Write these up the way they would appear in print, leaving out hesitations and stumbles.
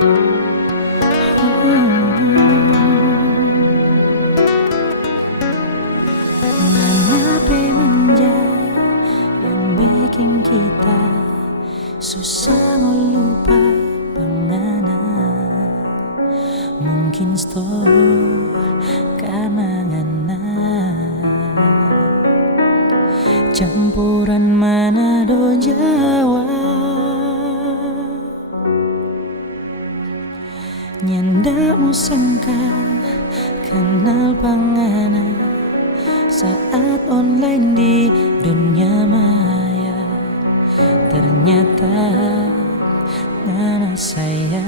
Mana manja yang bikin kita susah mau lupa pengana. Mungkin stop karena ngana campuran Manado Jawa. Nyanda sangka kenal pangana saat online di dunia maya. Ternyata ngana saya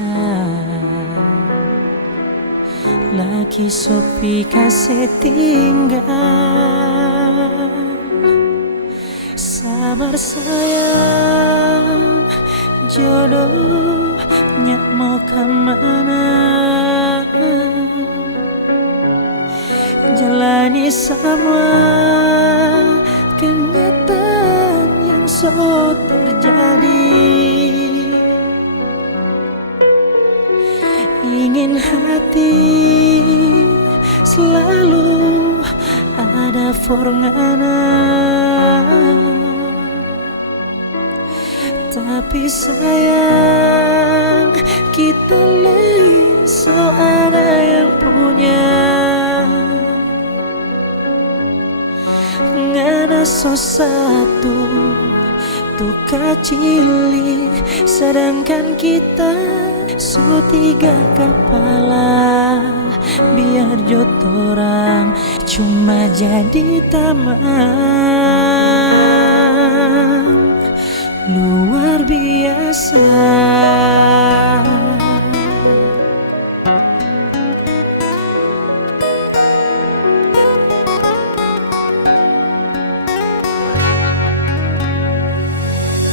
lagi sopi kasih tinggal. Sabar sayang, jodohnya mau kemana. Jalani semua kenyataan yang so terjadi. Ingin hati selalu ada forngana, tapi sayang kita so ada yang punya. Ngana so satu tuh kacili, sedangkan kita so tiga kepala. Biar jotorang cuma jadi teman luar biasa.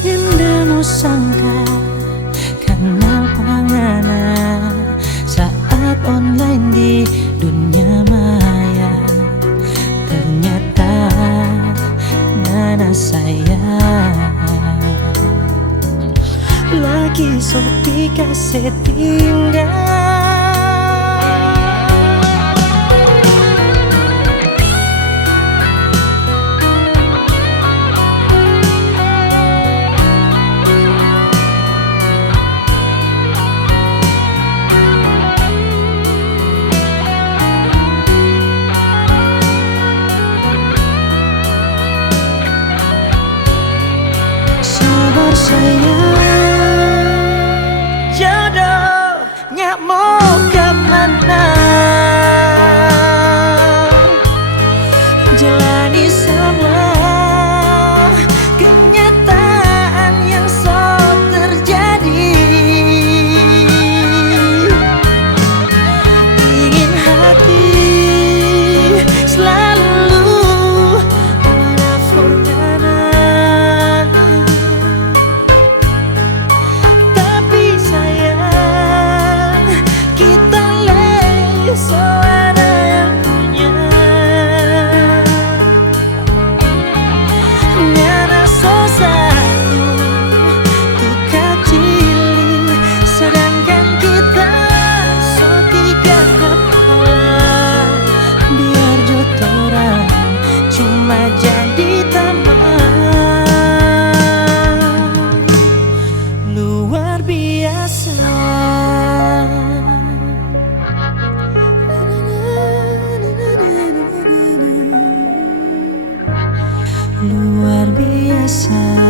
Yang sangka kenal pangana saat online di dunia maya. Ternyata ngana saya lagi sopi kasih tinggal. Sabar sayang, jodohnya mau kemana. Jalani semua kenyataan yang so terjadi. Ingin hati selalu ada forngana, tapi sayang kita so ada yang punya. Ngana so satu tuh kacili, sedangkan kita so tiga kepala. Biar jotorang cuma jadi teman luar biasa. Luar biasa.